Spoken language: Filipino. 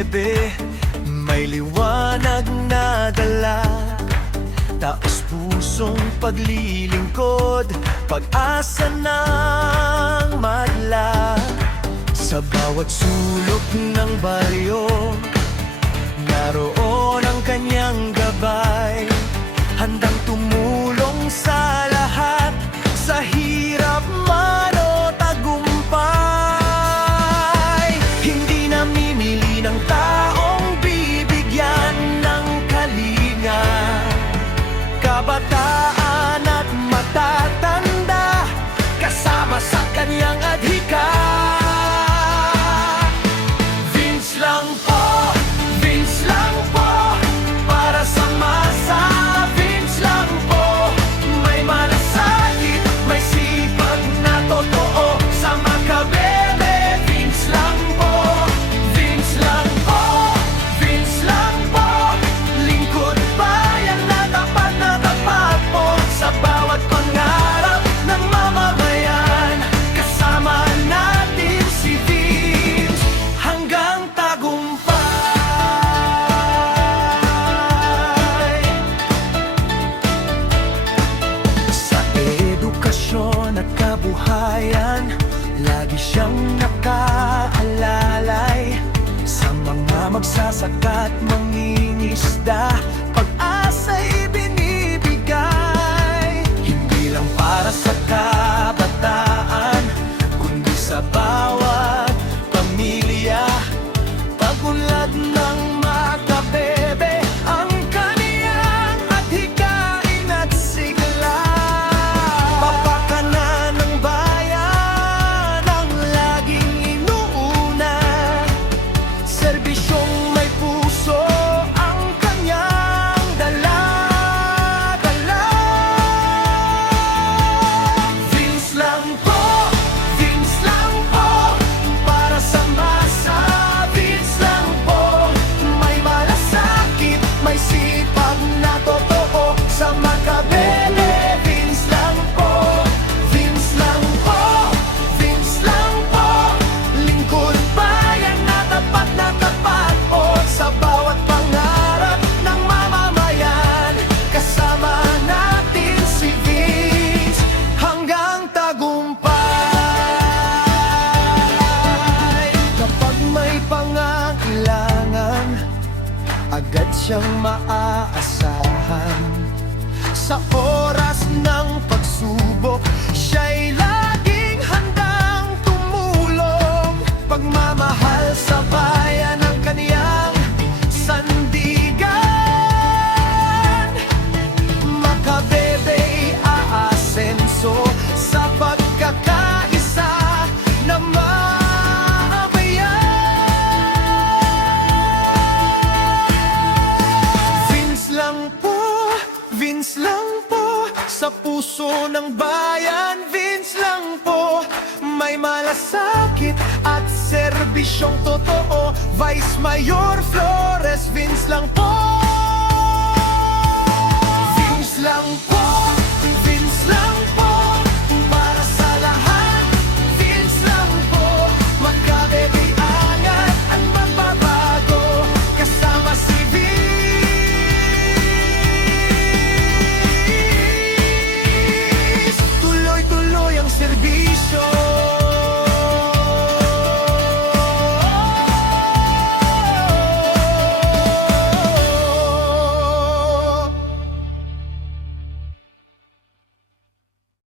makabebe, may liwanag na dala, taos pusong paglilingkod, pag-asa ng madla. Sa bawat sulok ng baryo, naroon ang kanyang gabay, handang tumulong sa lahat, sa hirap man o tagumpay. Hindi namimili ng taong bibigyan ng kalinga, kabataan at matatanda, kasama sa kanyang adhika. Lagi siyang nakaalalay sa mga magsasaka at mangingisda, pag-asa'y binibigay, hindi lang para sa kabataan, kundi sa bawat pamilya. Pag-unlad ng makabebe, ang kaniyang adhikain at sigla. Papakanan ng bayan ang laging inuuna, serbisyong may puso ang kanyang dala-dala. Vince lang po, Vince lang po, para sa masa. Vince lang po, may malasakit, may sipag na totoo sa makabebe. Vince lang po, Vince lang po, Vince lang po, lingkod bayan na tapat po sa bawat pangarap ng mamamayan. Kasama natin si Vince hanggang tagumpay. Kapag may pangangailangan, agad siyang maaasahan. Sa oras ng pagsubok, siya'y laging handang tumulong. Pagmamahal sa bayan ang kaniyang sandigan. Makabebey aasenso sa pagkakaisa na mabayan. Vince lang po, Vince lang po, sa puso ng bayan. Vince lang po, may malasakit at serbisyong totoo. Vice Mayor Flores, Vince lang po, Vince lang po.